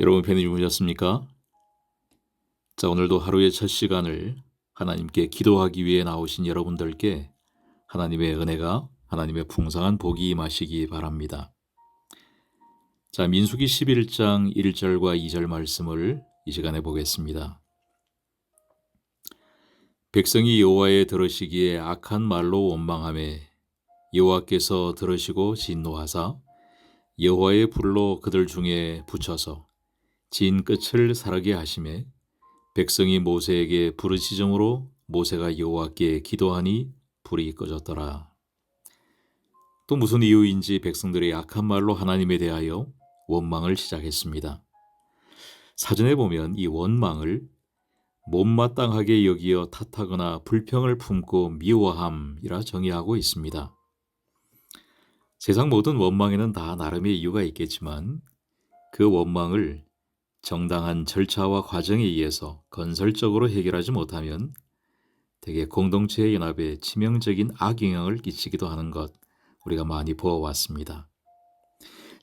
여러분 편히 주무셨습니까? 자, 오늘도 하루의 첫 시간을 하나님께 기도하기 위해 나오신 여러분들께 하나님의 은혜가 하나님의 풍성한 복이 임하시기 바랍니다. 자, 민수기 11장 1절과 2절 말씀을 이 시간에 보겠습니다. 백성이 여호와의 들으시기에 악한 말로 원망하매 여호와께서 들으시고 진노하사 여호와의 불로 그들 중에 붙여서 진 끝을 사르게 하시매 백성이 모세에게 부르짖음으로 모세가 여호와께 기도하니 불이 꺼졌더라. 또 무슨 이유인지 백성들이 악한 말로 하나님에 대하여 원망을 시작했습니다. 사전에 보면 이 원망을 못마땅하게 여기어 탓하거나 불평을 품고 미워함이라 정의하고 있습니다. 세상 모든 원망에는 다 나름의 이유가 있겠지만 그 원망을 정당한 절차와 과정에 의해서 건설적으로 해결하지 못하면 대개 공동체의 연합에 치명적인 악영향을 끼치기도 하는 것 우리가 많이 보아왔습니다.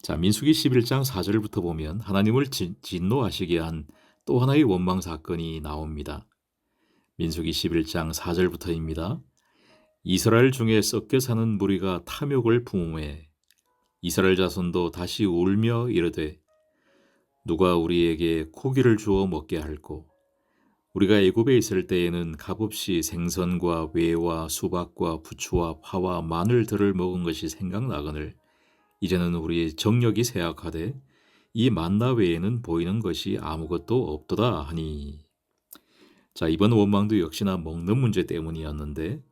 자, 민수기 11장 4절부터 보면 하나님을 진노하시게 한 또 하나의 원망 사건이 나옵니다. 민수기 11장 4절부터입니다. 이스라엘 중에 썩게 사는 무리가 탐욕을 품음에 이스라엘 자손도 다시 울며 이르되 누가 우리에게 고기를 주어 먹게 할꼬 우리가 애굽에 있을 때에는 값없이 생선과 외와 수박과 부추와 파와 마늘들을 먹은 것이 생각나거늘 이제는 우리 정력이 쇠약하되 이 만나 외에는 보이는 것이 아무것도 없도다 하니. 자, 이번 원망도 역시나 먹는 문제 때문이었는데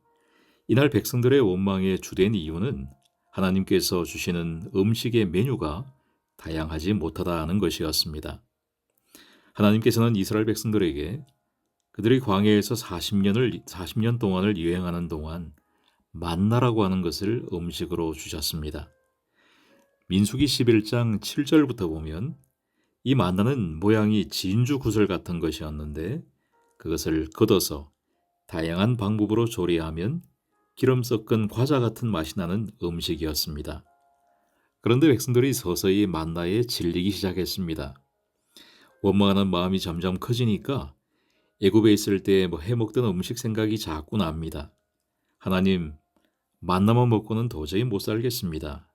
이날 백성들의 원망의 주된 이유는 하나님께서 주시는 음식의 메뉴가 다양하지 못하다는 것이었습니다. 하나님께서는 이스라엘 백성들에게 그들이 광야에서 40년 동안을 여행하는 동안 만나라고 하는 것을 음식으로 주셨습니다. 민수기 11장 7절부터 보면 이 만나는 모양이 진주 구슬 같은 것이었는데 그것을 걷어서 다양한 방법으로 조리하면 기름 섞은 과자 같은 맛이 나는 음식이었습니다. 그런데 백성들이 서서히 만나에 질리기 시작했습니다. 원망하는 마음이 점점 커지니까 애굽에 있을 때 해먹던 음식 생각이 자꾸 납니다. 하나님, 만나만 먹고는 도저히 못 살겠습니다.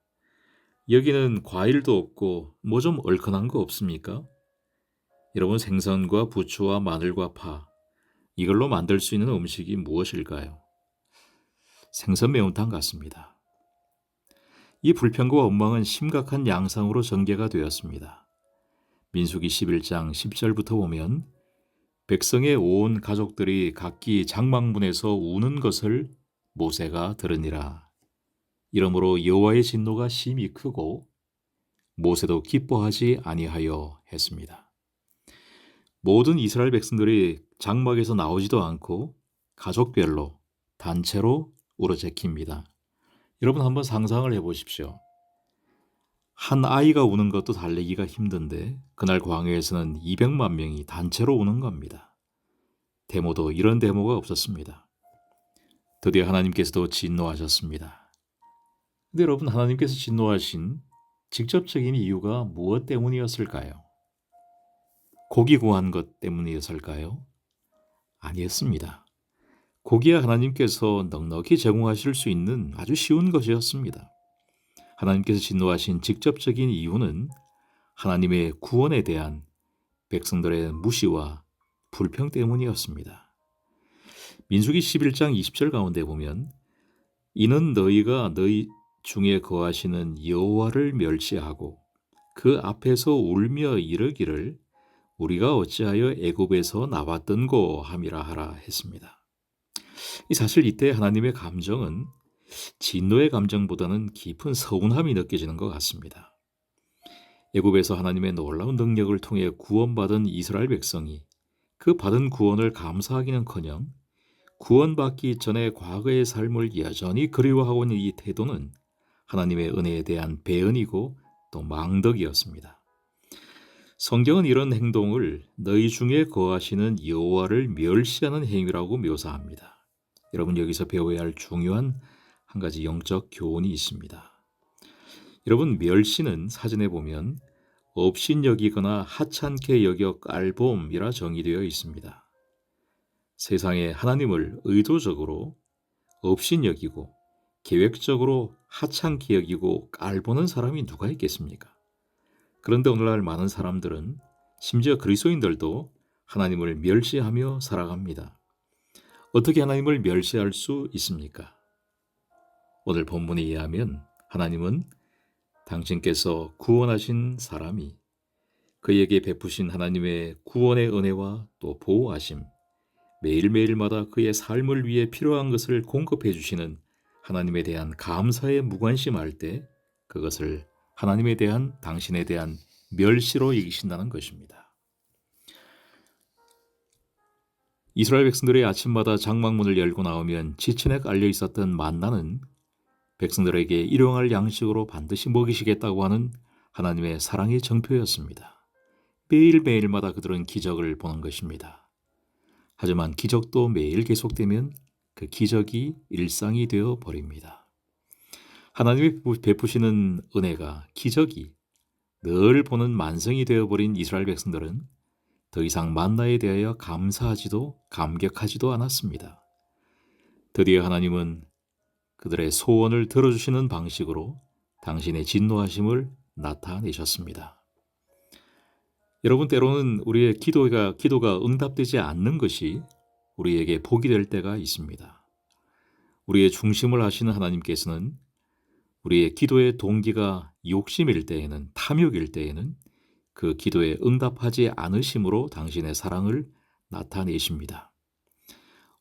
여기는 과일도 없고 뭐 좀 얼큰한 거 없습니까? 여러분, 생선과 부추와 마늘과 파, 이걸로 만들 수 있는 음식이 무엇일까요? 생선 매운탕 같습니다. 이 불평과 원망은 심각한 양상으로 전개가 되었습니다. 민수기 11장 10절부터 보면 백성의 온 가족들이 각기 장막문에서 우는 것을 모세가 들으니라. 이러므로 여호와의 진노가 심히 크고 모세도 기뻐하지 아니하여 했습니다. 모든 이스라엘 백성들이 장막에서 나오지도 않고 가족별로 단체로 울어제킵니다. 여러분 한번 상상을 해보십시오. 한 아이가 우는 것도 달래기가 힘든데 그날 광야에서는 200만 명이 단체로 우는 겁니다. 데모도 이런 데모가 없었습니다. 드디어 하나님께서도 진노하셨습니다. 근데 여러분, 하나님께서 진노하신 직접적인 이유가 무엇 때문이었을까요? 고기 구한 것 때문이었을까요? 아니었습니다. 고기야 하나님께서 넉넉히 제공하실 수 있는 아주 쉬운 것이었습니다. 하나님께서 진노하신 직접적인 이유는 하나님의 구원에 대한 백성들의 무시와 불평 때문이었습니다. 민수기 11장 20절 가운데 보면 이는 너희가 너희 중에 거하시는 여호와를 멸시하고 그 앞에서 울며 이르기를 우리가 어찌하여 애굽에서 나왔던고 함이라 하라 했습니다. 사실 이때 하나님의 감정은 진노의 감정보다는 깊은 서운함이 느껴지는 것 같습니다. 애굽에서 하나님의 놀라운 능력을 통해 구원받은 이스라엘 백성이 그 받은 구원을 감사하기는커녕 구원받기 전에 과거의 삶을 여전히 그리워하고 있는 이 태도는 하나님의 은혜에 대한 배은이고 또 망덕이었습니다. 성경은 이런 행동을 너희 중에 거하시는 여호와를 멸시하는 행위라고 묘사합니다. 여러분, 여기서 배워야 할 중요한 한 가지 영적 교훈이 있습니다. 여러분, 멸시는 사전에 보면 업신여기거나 하찮게 여겨 깔봄이라 정의되어 있습니다. 세상에 하나님을 의도적으로 업신여기고 계획적으로 하찮게 여기고 깔보는 사람이 누가 있겠습니까? 그런데 오늘날 많은 사람들은, 심지어 그리스도인들도 하나님을 멸시하며 살아갑니다. 어떻게 하나님을 멸시할 수 있습니까? 오늘 본문에 의하면 하나님은 당신께서 구원하신 사람이 그에게 베푸신 하나님의 구원의 은혜와 또 보호하심, 매일매일마다 그의 삶을 위해 필요한 것을 공급해 주시는 하나님에 대한 감사에 무관심할 때 그것을 하나님에 대한, 당신에 대한 멸시로 여기신다는 것입니다. 이스라엘 백성들의 아침마다 장막문을 열고 나오면 지천에 깔려 있었던 만나는 백성들에게 일용할 양식으로 반드시 먹이시겠다고 하는 하나님의 사랑의 정표였습니다. 매일매일마다 그들은 기적을 보는 것입니다. 하지만 기적도 매일 계속되면 그 기적이 일상이 되어 버립니다. 하나님이 베푸시는 은혜가, 기적이 늘 보는 만성이 되어버린 이스라엘 백성들은 더 이상 만나에 대하여 감사하지도 감격하지도 않았습니다. 드디어 하나님은 그들의 소원을 들어주시는 방식으로 당신의 진노하심을 나타내셨습니다. 여러분, 때로는 우리의 기도가 응답되지 않는 것이 우리에게 복이 될 때가 있습니다. 우리의 중심을 아시는 하나님께서는 우리의 기도의 동기가 욕심일 때에는, 탐욕일 때에는 그 기도에 응답하지 않으심으로 당신의 사랑을 나타내십니다.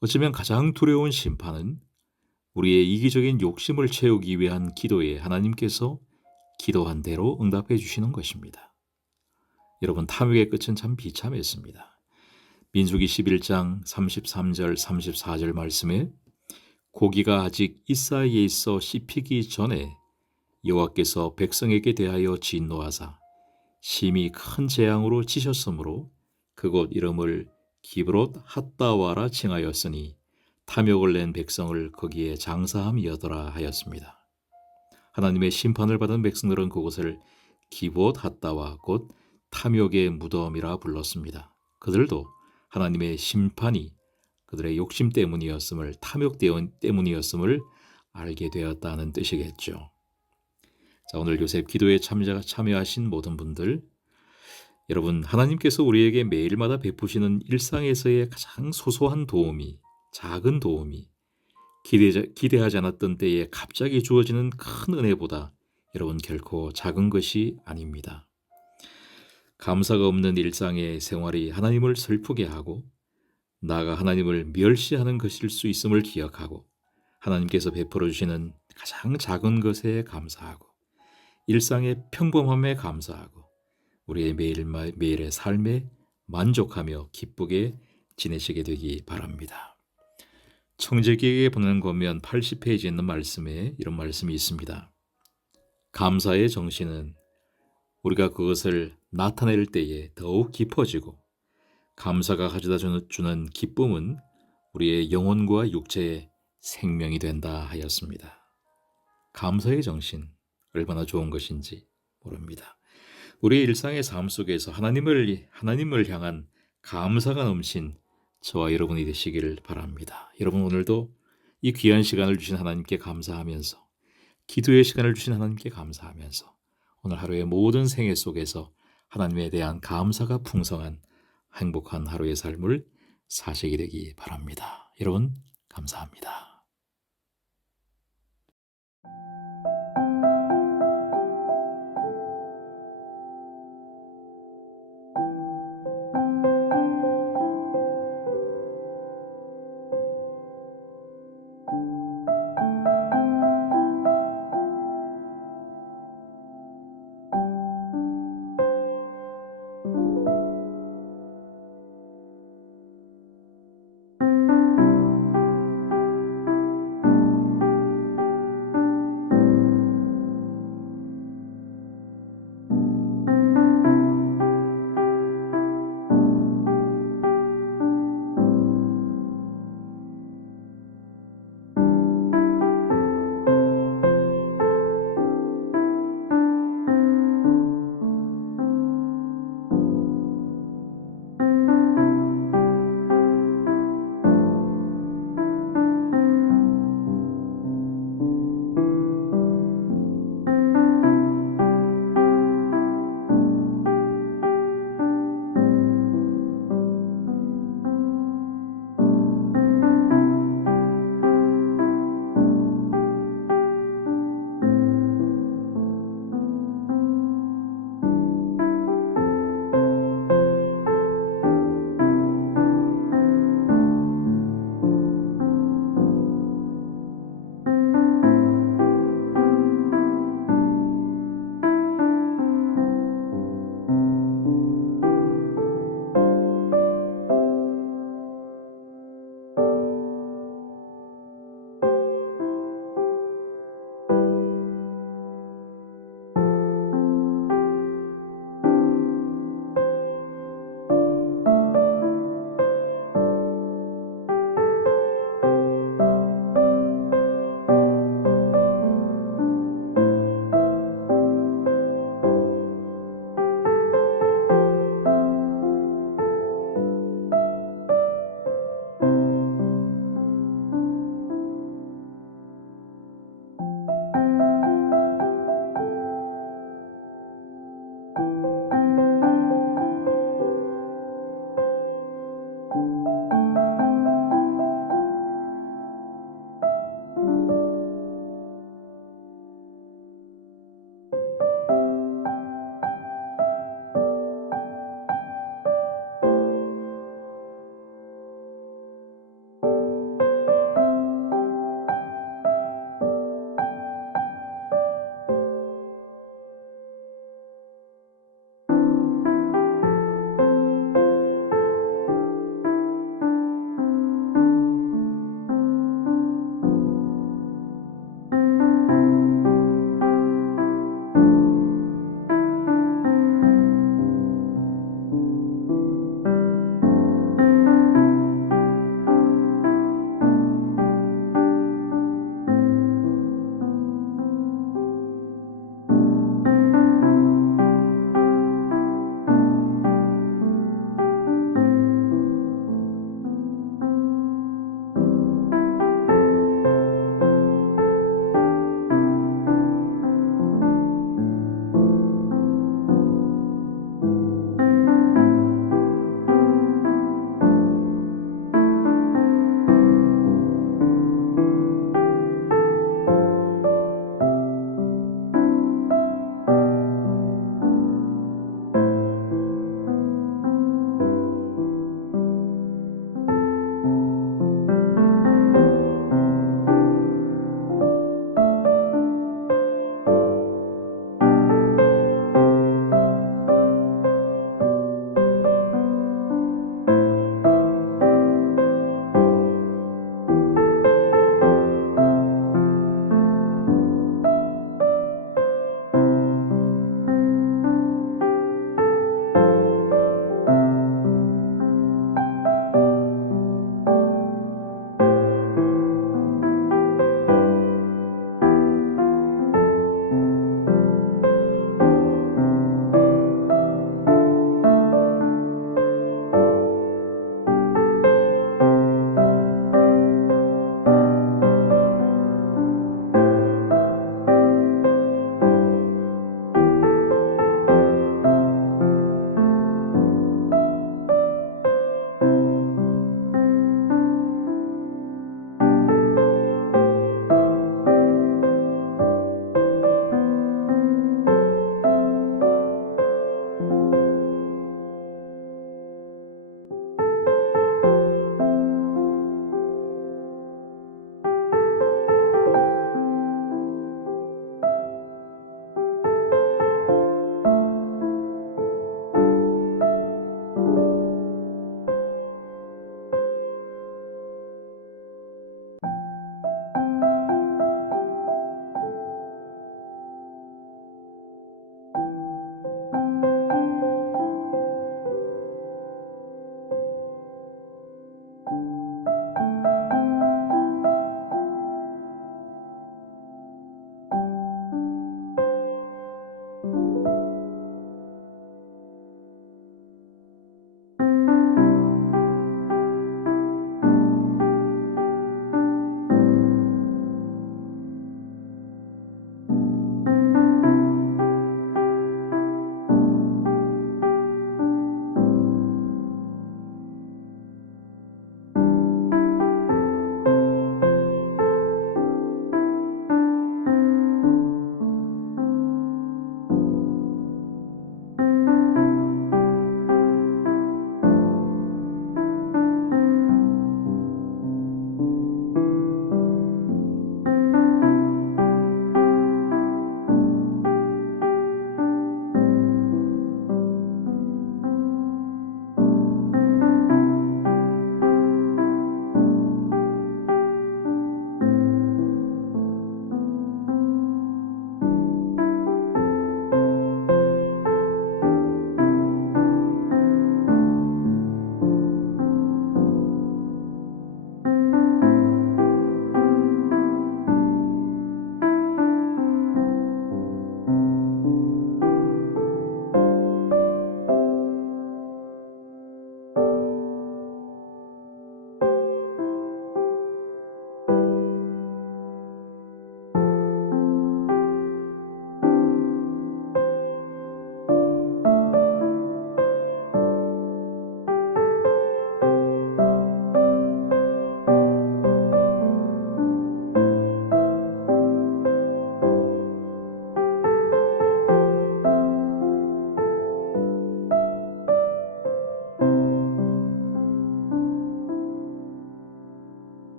어쩌면 가장 두려운 심판은 우리의 이기적인 욕심을 채우기 위한 기도에 하나님께서 기도한 대로 응답해 주시는 것입니다. 여러분, 탐욕의 끝은 참 비참했습니다. 민수기 11장 33절 34절 말씀에 고기가 아직 이사이에 있어 씹히기 전에 여호와께서 백성에게 대하여 진노하사 심히 큰 재앙으로 치셨으므로 그곳 이름을 기브롯 핫다와라 칭하였으니 탐욕을 낸 백성을 거기에 장사함이었더라 하였습니다. 하나님의 심판을 받은 백성들은 그곳을 기브롯 핫다와 곧 탐욕의 무덤이라 불렀습니다. 그들도 하나님의 심판이 그들의 욕심 때문이었음을, 탐욕 때문이었음을 알게 되었다는 뜻이겠죠. 자, 오늘 요셉 기도에 참여하신 모든 분들, 여러분, 하나님께서 우리에게 매일마다 베푸시는 일상에서의 가장 소소한 도움이, 작은 도움이 기대하지 않았던 때에 갑자기 주어지는 큰 은혜보다 여러분 결코 작은 것이 아닙니다. 감사가 없는 일상의 생활이 하나님을 슬프게 하고 나아가 하나님을 멸시하는 것일 수 있음을 기억하고 하나님께서 베풀어 주시는 가장 작은 것에 감사하고 일상의 평범함에 감사하고 우리의 매일의 삶에 만족하며 기쁘게 지내시게 되기 바랍니다. 청지기에게 보내는 권면 80페이지에 있는 말씀에 이런 말씀이 있습니다. 감사의 정신은 우리가 그것을 나타낼 때에 더욱 깊어지고 감사가 가져다 주는 기쁨은 우리의 영혼과 육체의 생명이 된다 하였습니다. 감사의 정신, 얼마나 좋은 것인지 모릅니다. 우리의 일상의 삶 속에서 하나님을 향한 감사가 넘친 저와 여러분이 되시기를 바랍니다. 여러분, 오늘도 이 귀한 시간을 주신 하나님께 감사하면서, 기도의 시간을 주신 하나님께 감사하면서 오늘 하루의 모든 생애 속에서 하나님에 대한 감사가 풍성한 행복한 하루의 삶을 사시게 되기 바랍니다. 여러분, 감사합니다.